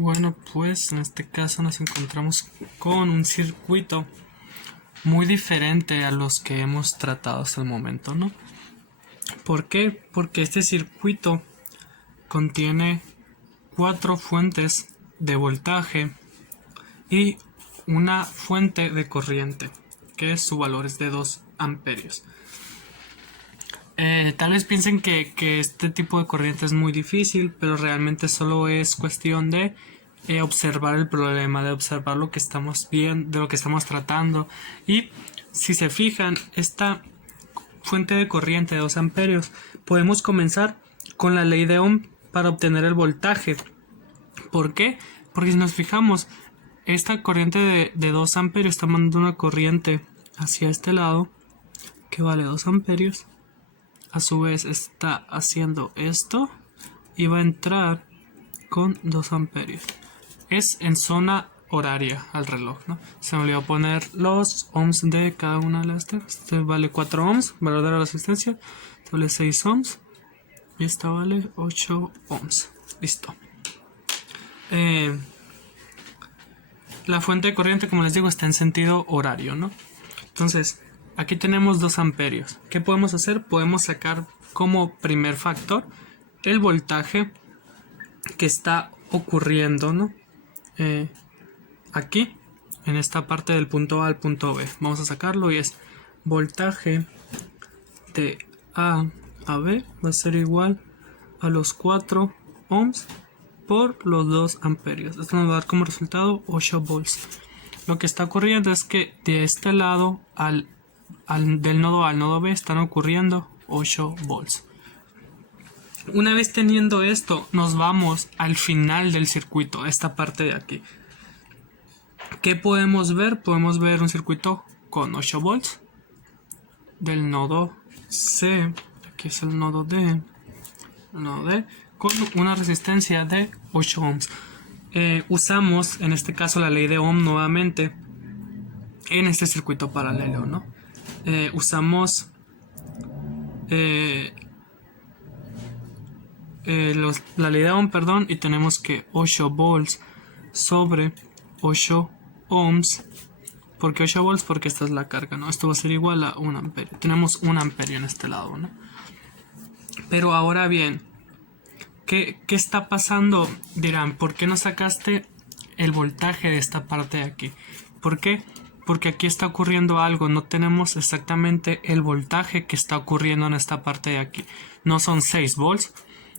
Bueno, pues en este caso nos encontramos con un circuito muy diferente a los que hemos tratado hasta el momento, ¿no? ¿Por qué? Porque este circuito contiene 4 fuentes de voltaje y una fuente de corriente, que su valor es de 2 amperios. Tal vez piensen que este tipo de corriente es muy difícil, pero realmente solo es cuestión de observar el problema, de observar lo que estamos viendo, de lo que estamos tratando. Y si se fijan, esta fuente de corriente de 2 amperios, podemos comenzar con la ley de Ohm para obtener el voltaje. ¿Por qué? Porque si nos fijamos, esta corriente de 2 amperios está mandando una corriente hacia este lado que vale 2 amperios. A su vez está haciendo esto y va a entrar con 2 amperios. Es en zona horaria al reloj, ¿no? Se me olvidó poner los ohms de cada una de las tres. Este vale 4 ohms, valor de la resistencia. Este vale 6 ohms. Y esta vale 8 ohms. Listo. La fuente de corriente, como les digo, está en sentido horario, ¿no? Entonces, aquí tenemos 2 amperios. ¿Qué podemos hacer? Podemos sacar como primer factor el voltaje que está ocurriendo, ¿no? Aquí, en esta parte del punto A al punto B. Vamos a sacarlo y es voltaje de A a B va a ser igual a los 4 ohms por los 2 amperios. Esto nos va a dar como resultado 8 volts. Lo que está ocurriendo es que de este lado del nodo A al nodo B están ocurriendo 8 volts. Una vez teniendo esto, nos vamos al final del circuito, esta parte de aquí. ¿Qué podemos ver? Podemos ver un circuito con 8 volts del nodo C, aquí es el nodo D, con una resistencia de 8 ohms. Usamos en este caso la ley de Ohm nuevamente en este circuito paralelo, ¿no? Usamos la ley de Ohm, perdón, y tenemos que 8 volts sobre 8 ohms. ¿Por qué 8 volts? Porque esta es la carga, ¿no? Esto va a ser igual a 1 amperio. Tenemos 1 amperio en este lado, ¿no? Pero ahora bien, ¿qué está pasando? Dirán, ¿por qué no sacaste el voltaje de esta parte de aquí? ¿Por qué? Porque aquí está ocurriendo algo. No tenemos exactamente el voltaje que está ocurriendo en esta parte de aquí. No son 6 volts.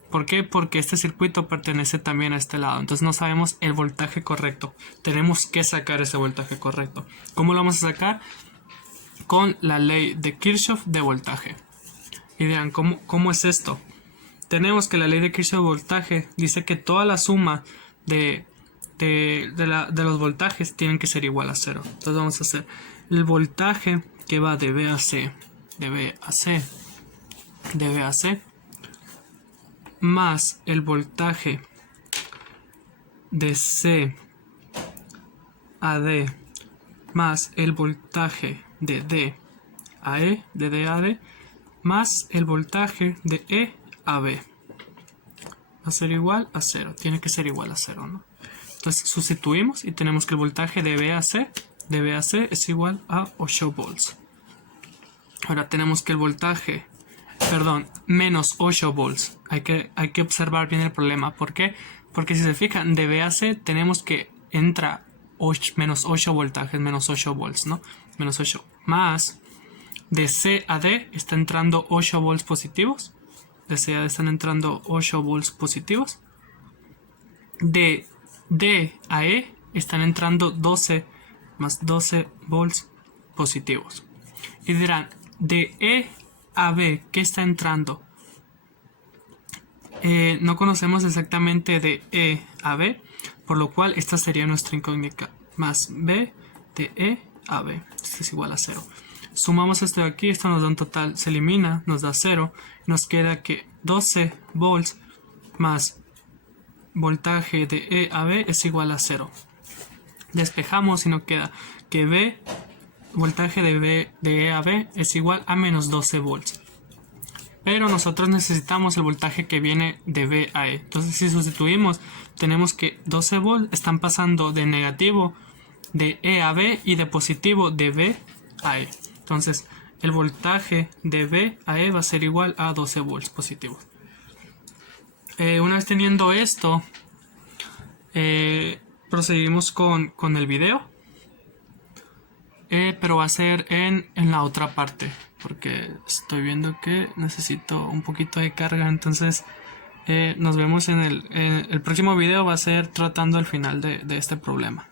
¿Por qué? Porque este circuito pertenece también a este lado. Entonces no sabemos el voltaje correcto. Tenemos que sacar ese voltaje correcto. ¿Cómo lo vamos a sacar? Con la ley de Kirchhoff de voltaje. Y dirán, ¿cómo es esto? Tenemos que la ley de Kirchhoff de voltaje dice que toda la suma de los voltajes tienen que ser igual a 0. Entonces vamos a hacer el voltaje que va de B a C, de B a C, de B a C, más el voltaje de C a D, más el voltaje de D a E, de D a D, más el voltaje de E a B. Va a ser igual a 0. Tiene que ser igual a 0, ¿no? Entonces sustituimos y tenemos que el voltaje de B a C es igual a 8 volts. Ahora tenemos que el voltaje, menos 8 volts. Hay que observar bien el problema. ¿Por qué? Porque si se fijan, de B a C tenemos que entra menos 8 voltajes, menos 8 volts, ¿no? Menos 8. Más de C a D está entrando 8 volts positivos. De C a D están entrando 8 volts positivos. De D a E están entrando 12 más 12 volts positivos. Y dirán, de E a B, ¿qué está entrando? No conocemos exactamente de E a B, por lo cual esta sería nuestra incógnita. Más B de E a B. Esto es igual a 0. Sumamos esto de aquí, esto nos da un total, se elimina, nos da 0. Nos queda que 12 volts más voltaje de E a B es igual a 0. Despejamos y nos queda que voltaje de E a B es igual a menos 12 volts. pero nosotros necesitamos el voltaje que viene de B a E. Entonces si sustituimos, tenemos que 12 volts están pasando de negativo de E a B y de positivo de B a E. Entonces el voltaje de B a E va a ser igual a 12 volts positivos. Una vez teniendo esto, proseguimos con el video, pero va a ser en la otra parte, porque estoy viendo que necesito un poquito de carga. Entonces nos vemos en el próximo video. Va a ser tratando el final de este problema.